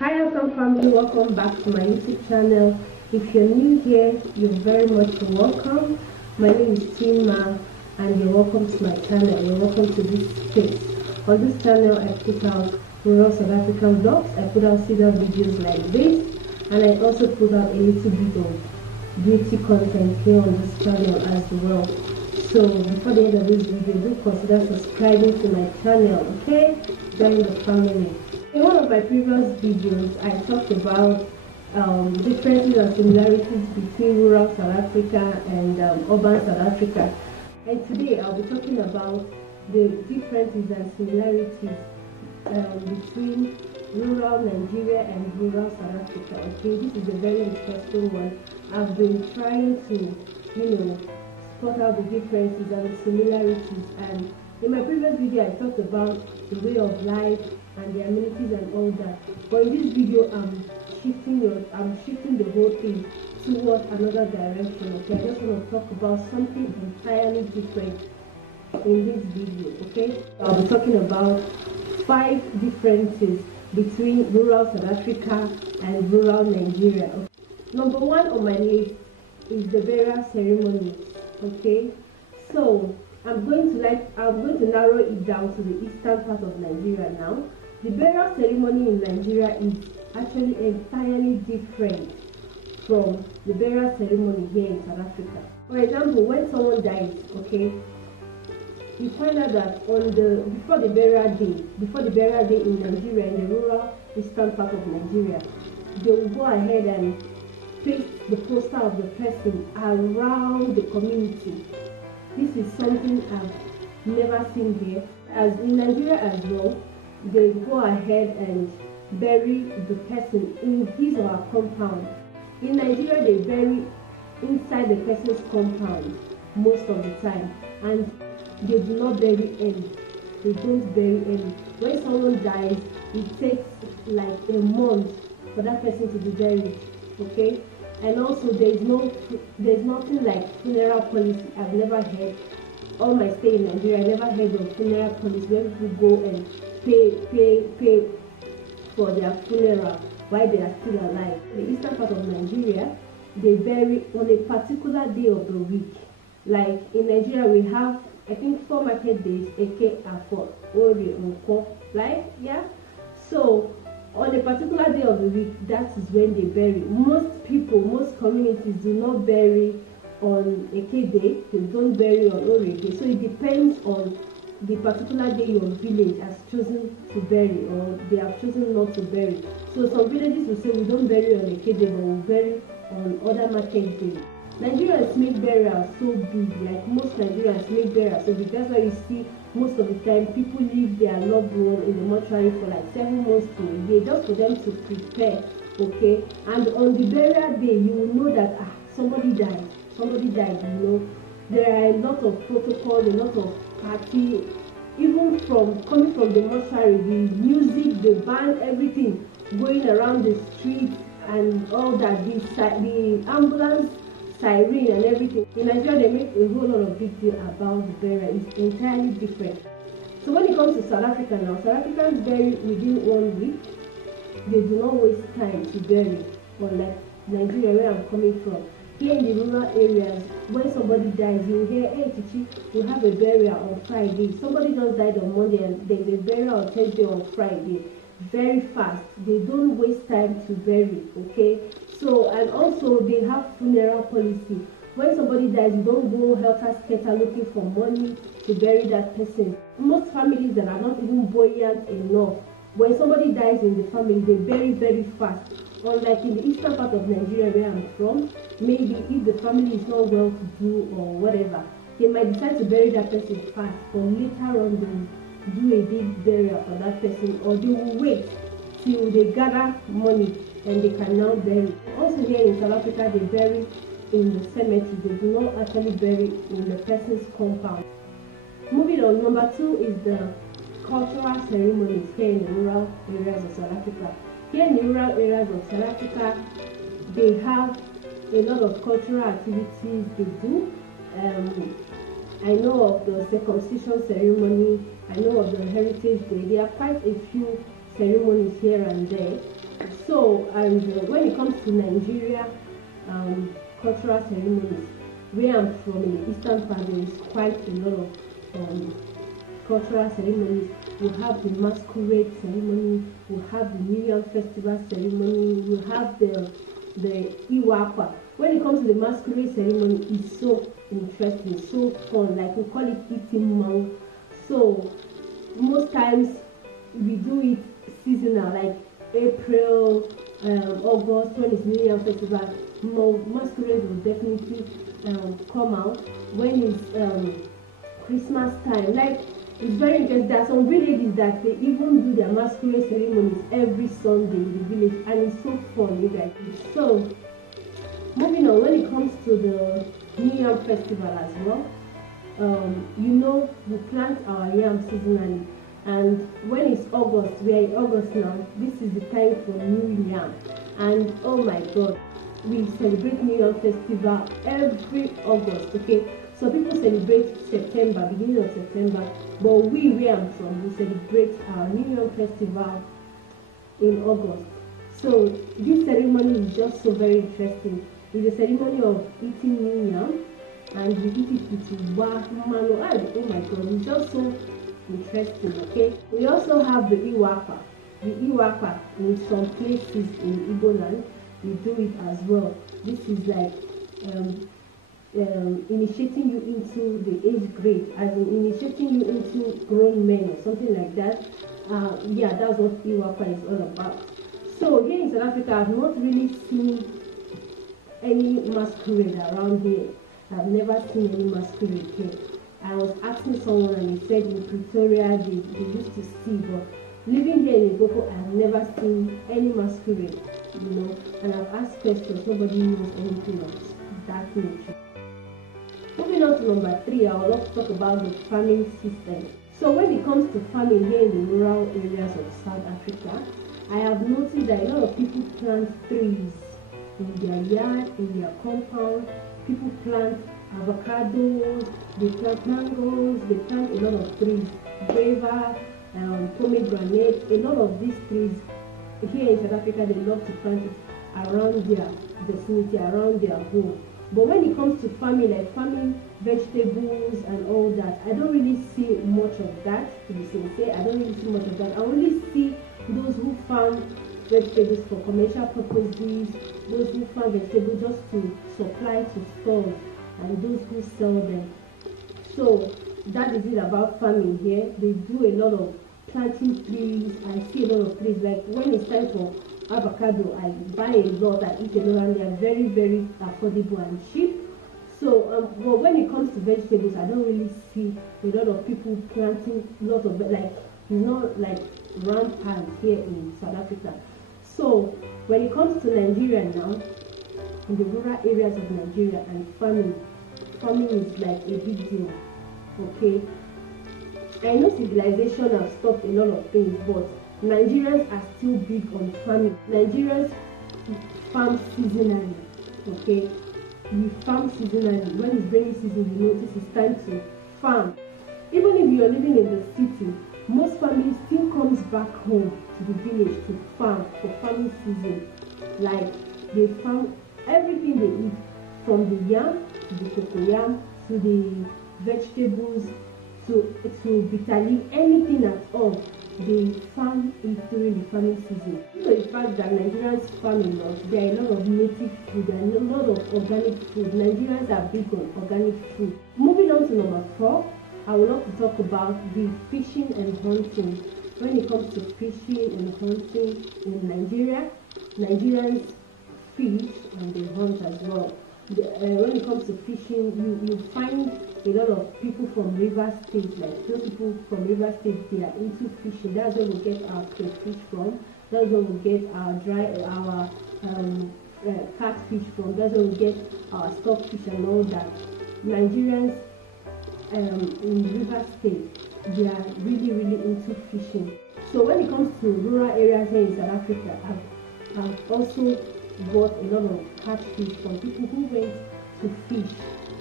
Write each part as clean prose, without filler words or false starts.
Hi Awesome family, welcome back to my YouTube channel. If you're new here, you're very much welcome. My name is Tima and you're welcome to my channel. You're welcome to this space. On this channel I put out rural South African vlogs, I put out serial videos like this, and I also put out a little bit of beauty content here on this channel as well. So before the end of this video, do consider subscribing to my channel, okay? Join the family. In one of my previous videos, I talked about differences and similarities between rural South Africa and urban South Africa. And today I'll be talking about the differences and similarities between rural Nigeria and rural South Africa. Okay, this is a very interesting one. I've been trying to, spot out the differences and the similarities. And in my previous video, I talked about the way of life and the amenities and all that. But in this video, I'm shifting the whole thing towards another direction. Okay, I just want to talk about something entirely different in this video. Okay, I'll be talking about 5 differences between rural South Africa and rural Nigeria. Okay. Number 1 on my list is the burial ceremonies. Okay, so I'm going to narrow it down to the eastern part of Nigeria now. The burial ceremony in Nigeria is actually entirely different from the burial ceremony here in South Africa. For example, when someone dies, okay, you find out that before the burial day in Nigeria, in the rural eastern part of Nigeria, they will go ahead and paste the poster of the person around the community. This is something I've never seen here. As in Nigeria as well, they go ahead and bury the person in his or her compound. In Nigeria, they bury inside the person's compound most of the time, and they do not bury early. They don't bury early. When someone dies, it takes like a month for that person to be buried. Okay, and also there's nothing like funeral policy. I've never heard. All my stay in Nigeria, I never heard of funeral policy where people go and pay for their funeral while they are still alive. The eastern part of Nigeria, they bury on a particular day of the week. Like in Nigeria, we have I think 4 market days, Eke, Afo, Ori, Nko, like yeah. So on a particular day of the week, that is when they bury. Most communities do not bury on Eke day, they don't bury on Ori day. So it depends on the particular day your village has chosen to bury, or they have chosen not to bury. So some villages will say we don't bury on Eke day, but we bury on other market days. Nigerians make burials so big, like most Nigerians make burials so big. That's why you see most of the time people leave their loved one in the mortuary for like 7 months to a year just for them to prepare. Okay, and on the burial day you will know that somebody died. There are a lot of protocols, a lot of party, even coming from the mortuary, the music, the band, everything going around the streets and all that, the ambulance siren and everything. In Nigeria, they make a whole lot of big deal about the burial. It's entirely different. So when it comes to South Africa now, South Africans bury within 1 week. They do not waste time to bury, unlike Nigeria where I'm coming from. Here in the rural areas, when somebody dies, you hear, hey Chichi, we have a burial on Friday. Somebody just died on Monday and there's a burial on Thursday or Friday. Very fast. They don't waste time to bury, okay? So, and also they have funeral policy. When somebody dies, you don't go helter-skelter looking for money to bury that person. Most families that are not even buoyant enough, when somebody dies in the family, they bury very fast. Unlike in the eastern part of Nigeria where I'm from, maybe if the family is not well to do or whatever, they might decide to bury that person fast, but later on they will do a big burial for that person, or they will wait till they gather money and they can now bury. Also here in South Africa, they bury in the cemetery. They do not actually bury in the person's compound. Moving on, number 2 is the cultural ceremonies here in the rural areas of South Africa. Here in the rural areas of South Africa, they have a lot of cultural activities they do. I know of the circumcision ceremony, I know of the heritage day. There are quite a few ceremonies here and there. So, and when it comes to Nigeria, cultural ceremonies, where I'm from in the eastern part, there is quite a lot of cultural ceremonies. We have the masquerade ceremony, we have the New Yam festival ceremony, we have the Iwakwa. When it comes to the masquerade ceremony, it's so interesting, so fun. Like we call it eating mango. So most times we do it seasonal, like April, August, when it's New Year festival. Masquerade will definitely come out. When it's Christmas time, like it's very interesting. There are some villages that they even do their masquerade ceremonies every Sunday in the village, and it's so fun, you guys. So moving on, when it comes to the New Year festival as well, we plant our yam seasonally, and when it's August, we are in August now, this is the time for new yam. And oh my god, we celebrate New Year festival every August. Okay, so people celebrate September, beginning of September, but where I'm from, we celebrate our New Year festival in August. So this ceremony is just so very interesting. It's a ceremony of eating new yam, and we eat it with mano. Oh my god, it's just so interesting. Okay, we also have the Iwakwa. The Iwakwa in some places in Igbo land, we do it as well. This is like initiating you into the age grade, as in initiating you into grown men or something like that. Yeah, that's what Iwakwa is all about. So here in South Africa, I've not really seen any masquerade around here. I've never seen any masquerade here. I was asking someone and he said in Pretoria they used to see, but living here in Igbo, I've never seen any masquerade, and I've asked questions, nobody knows anything of that nature. Moving on to number 3, I would love to talk about the farming system. So when it comes to farming here in the rural areas of South Africa, I have noticed that a lot of people plant trees in their yard, in their compound. People plant avocados, they plant mangoes, they plant a lot of trees, guava, pomegranate. A lot of these trees here in South Africa, they love to plant it around their vicinity, around their home. But when it comes to farming, like farming vegetables and all that, I don't really see much of that, to be sincere. I don't really see much of that. I only see those who farm vegetables for commercial purposes, those who farm vegetables just to supply to stores, and those who sell them. So that is it about farming here. They do a lot of planting trees. I see a lot of trees. Like when it's time for avocado, I buy a lot, I eat a lot, and they are very, very affordable and cheap. So but when it comes to vegetables, I don't really see a lot of people planting lots of, like, it's not like rampant here in South Africa. So when it comes to Nigeria now, in the rural areas of Nigeria, and farming is like a big deal. Okay, I know civilization has stopped a lot of things, but Nigerians are still big on farming. Nigerians farm seasonally. Okay, we farm seasonally. When it's rainy season, you notice it's time to farm. Even if you are living in the city, most families still comes back home to the village to farm for farming season. Like they farm everything they eat, from the yam to the cocoyam to the vegetables to bitter leaf, anything at all. They farm it during the farming season. Due to the fact that Nigerians farm a lot, there are a lot of native food and a lot of organic food. Nigerians are big on organic food. Moving on to number 4, I would love to talk about the fishing and hunting. When it comes to fishing and hunting in Nigeria, Nigerians fish and they hunt as well. When it comes to fishing, you find a lot of people from river states, like those people from river states, they are into fishing. That's where we get our crayfish from. That's where we get our catfish from. That's where we get our stockfish and all that. Nigerians in river states, they are really, really into fishing. So when it comes to rural areas here in South Africa, I've also bought a lot of catfish from people who went to fish.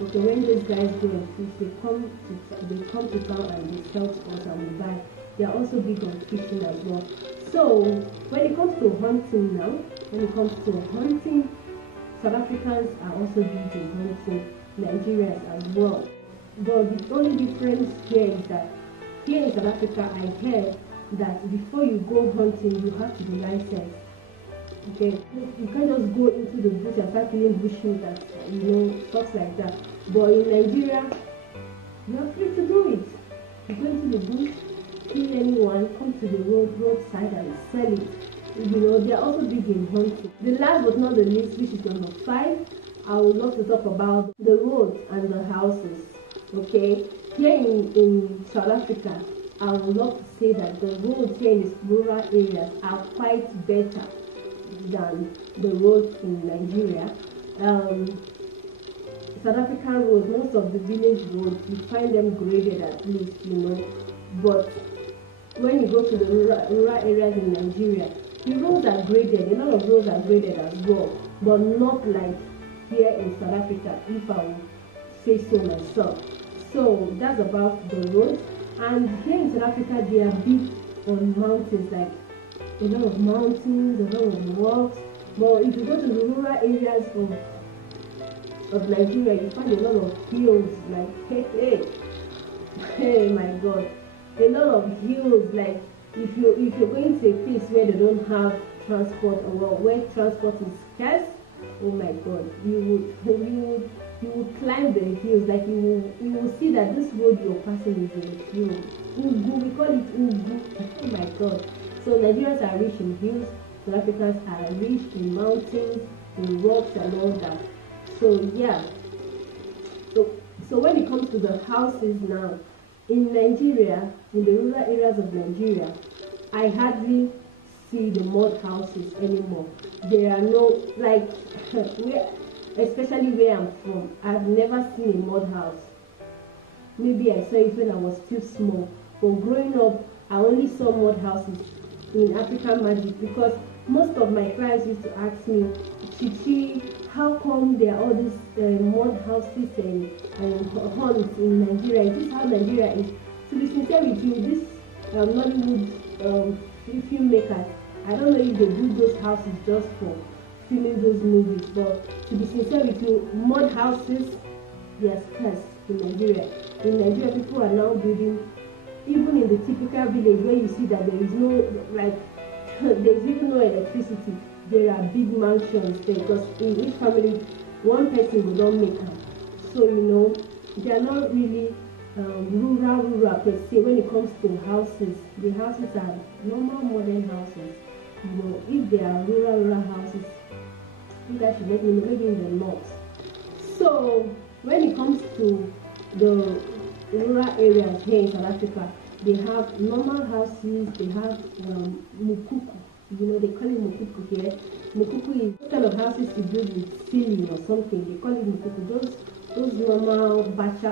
Okay, when those guys go and fish, they come to town and they sell to us and we buy. They are also big on fishing as well. So when it comes to hunting now, South Africans are also big in hunting, Nigerians as well. But the only difference here is that here in South Africa, I heard that before you go hunting, you have to be licensed. Okay, you can't just go into the bush and start killing bushmeat and stuff like that. But in Nigeria, you are free to do it. You go into the bush, kill anyone, come to the roadside and sell it. They are also big in hunting. The last but not the least, which is number 5, I would love to talk about the roads and the houses. Okay, here in South Africa, I would love to say that the roads here in these rural areas are quite better than the roads in Nigeria. South African roads, most of the village roads, you find them graded at least, but when you go to the rural areas in Nigeria, the roads are graded. A lot of roads are graded as well, but not like here in South Africa, if I would say so myself. So that's about the roads. And here in South Africa, they are big on mountains, like a lot of mountains, a lot of rocks. But if you go to the rural areas of Nigeria, you find a lot of hills, like hey my God, a lot of hills. Like if you're going to a place where they don't have transport, or where transport is scarce, oh my God, you would climb the hills. Like you will see that this road you're passing is a hill. Ugu, we call it Ugu. Oh my God. So Nigerians are rich in hills, South Africans are rich in mountains, in rocks and all that. So yeah. So when it comes to the houses now, in Nigeria, in the rural areas of Nigeria, I hardly see the mud houses anymore. There are no, like, especially where I'm from, I've never seen a mud house. Maybe I saw it when I was still small, but growing up, I only saw mud houses in African Magic, because most of my clients used to ask me, Chichi, how come there are all these mud houses and homes in Nigeria? Is this how Nigeria is? To be sincere with you, this Nollywood filmmakers, I don't know if they do those houses just for filming those movies, but to be sincere with you, mud houses, they are scarce in Nigeria. In Nigeria, people are now building, even in the typical village where you see that there is no, like, there's even no electricity, there are big mansions there, because in each family, one person will not make them. So, they are not really rural per se. When it comes to houses, the houses are normal modern houses. If they are rural houses, you guys should let me know, maybe in the north. So when it comes to the rural areas here in South Africa, they have normal houses, they have mukuku. They call it mukuku here. Mukuku is those kind of houses you build with ceiling or something. They call it mukuku. Those normal bacha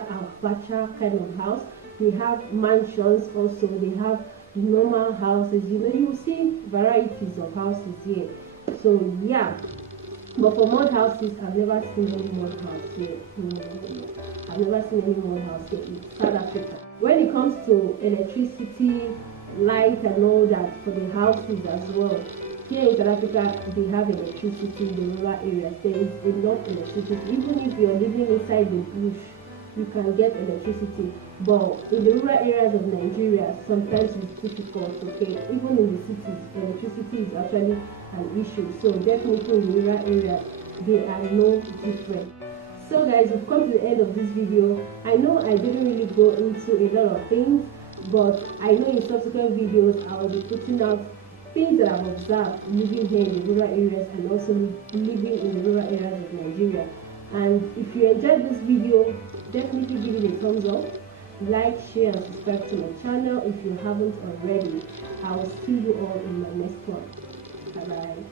kind of house. They have mansions also. They have normal houses. You will see varieties of houses here. So yeah. But for mud houses, I've never seen any mud house here. I've never seen any mud house here in South Africa. When it comes to electricity, light and all that for the houses as well, here in South Africa, they have electricity in the rural areas. There is enough electricity. Even if you're living inside the bush, you can get electricity. But in the rural areas of Nigeria, sometimes it's difficult, okay? Even in the cities, electricity is actually an issue. So definitely in the rural areas, they are no different. So guys, we've come to the end of this video. I know I didn't really go into a lot of things, but I know in subsequent videos I will be putting out things that I've observed living here in the rural areas and also living in the rural areas of Nigeria. And if you enjoyed this video, definitely give it a thumbs up, like, share and subscribe to my channel if you haven't already. I will see you all in my next one. Bye bye.